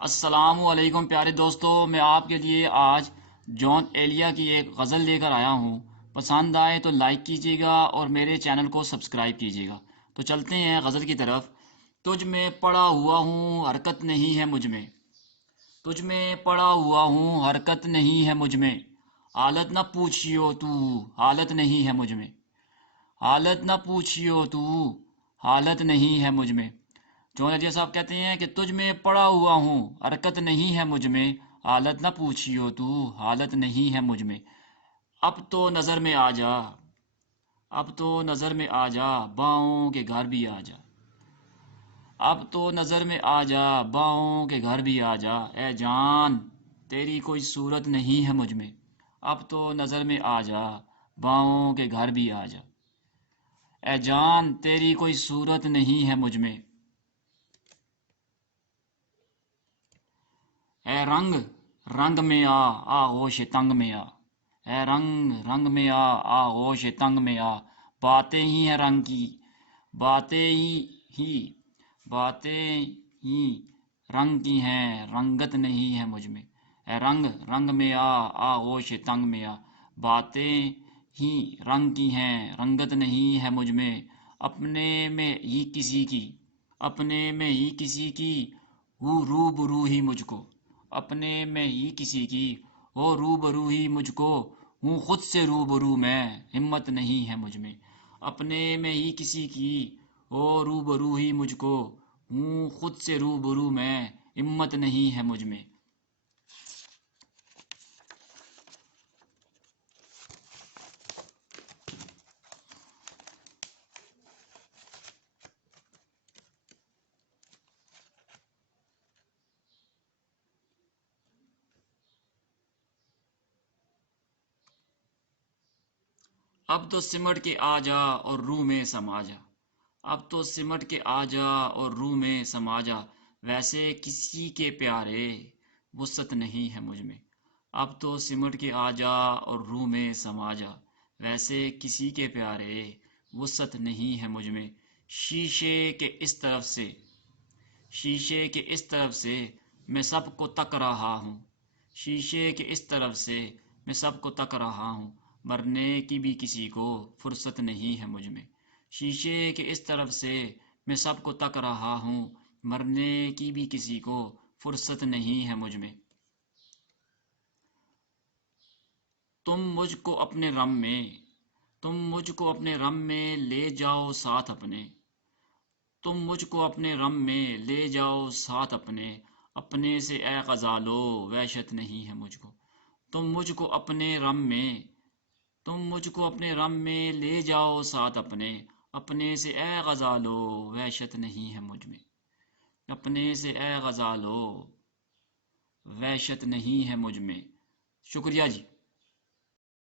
السلام علیکم پیارے دوستو، میں آپ کے لیے آج جان ایلیا کی ایک غزل لے کر آیا ہوں۔ پسند آئے تو لائک کیجیے گا اور میرے چینل کو سبسکرائب کیجیے گا۔ تو چلتے ہیں غزل کی طرف۔ تجھ میں پڑا ہوا ہوں حرکت نہیں ہے مجھ میں، تجھ میں پڑا ہوا ہوں حرکت نہیں ہے مجھ میں، حالت نہ پوچھیو تو حالت نہیں ہے مجھ میں، حالت نہ پوچھیو تو حالت نہیں ہے مجھ میں۔ جون ایلیا صاحب کہتے ہیں کہ تجھ میں پڑا ہوا ہوں حرکت نہیں ہے مجھ میں، حالت نہ پوچھیو تو حالت نہیں ہے مجھ میں۔ اب تو نظر میں آ جا، اب تو نظر میں آ جا، باؤں کے گھر بھی آ جا، اب تو نظر میں آ جا، باؤں کے گھر بھی آ جا، اے جان تیری کوئی صورت نہیں ہے مجھ میں، اب تو نظر میں آ جا، باؤں کے گھر بھی آ جا، اے جان تیری کوئی صورت نہیں ہے مجھ میں۔ اے رنگ رنگ میں آ، آغوش تنگ میں آ، اے رنگ رنگ میں آ، آغوش تنگ میں آ، باتیں ہی ہیں رنگ کی، باتیں ہی باتیں ہی رنگ کی ہیں، رنگت نہیں ہے مجھ میں۔ اے رنگ رنگ میں آ، آغوش تنگ میں آ، باتیں ہی رنگ کی ہیں، رنگت نہیں ہے مجھ میں۔ اپنے میں ہی کسی کی، اپنے میں ہی کسی کی ہو روبرو ہی مجھ کو، اپنے میں ہی کسی کی ہو روبرو ہی مجھ کو، ہوں خود سے روبرو میں، ہمت نہیں ہے مجھ میں۔ اپنے میں ہی کسی کی ہو روبرو ہی مجھ کو، ہوں خود سے روبرو میں، ہمت نہیں ہے مجھ میں۔ اب تو سمٹ کے آ جا اور روح میں سما جا، اب تو سمٹ کے آ جا اور روح میں سما جا، ویسے کسی کے پیارے وسعت نہیں ہے مجھ میں۔ اب تو سمٹ کے آ جا اور روح میں سما جا، ویسے کسی کے پیارے وسعت نہیں ہے مجھ میں۔ شیشے کے اس طرف سے، شیشے کے اس طرف سے میں سب کو تک رہا ہوں، شیشے کے اس طرف سے میں سب کو تک رہا ہوں، مرنے کی بھی کسی کو فرصت نہیں ہے مجھ میں۔ شیشے کے اس طرف سے میں سب کو تک رہا ہوں، مرنے کی بھی کسی کو فرصت نہیں ہے مجھ میں۔ تم مجھ کو اپنے رم میں، تم مجھ کو اپنے رم میں لے جاؤ ساتھ اپنے، تم مجھ کو اپنے رم میں لے جاؤ ساتھ اپنے، اپنے سے اے غزالو وحشت نہیں ہے مجھ کو۔ تم مجھ کو اپنے رم میں، تم مجھ کو اپنے رم میں لے جاؤ ساتھ اپنے، اپنے سے اے غزالو وحشت نہیں ہے مجھ میں، اپنے سے اے غزالو وحشت نہیں ہے مجھ میں۔ شکریہ جی۔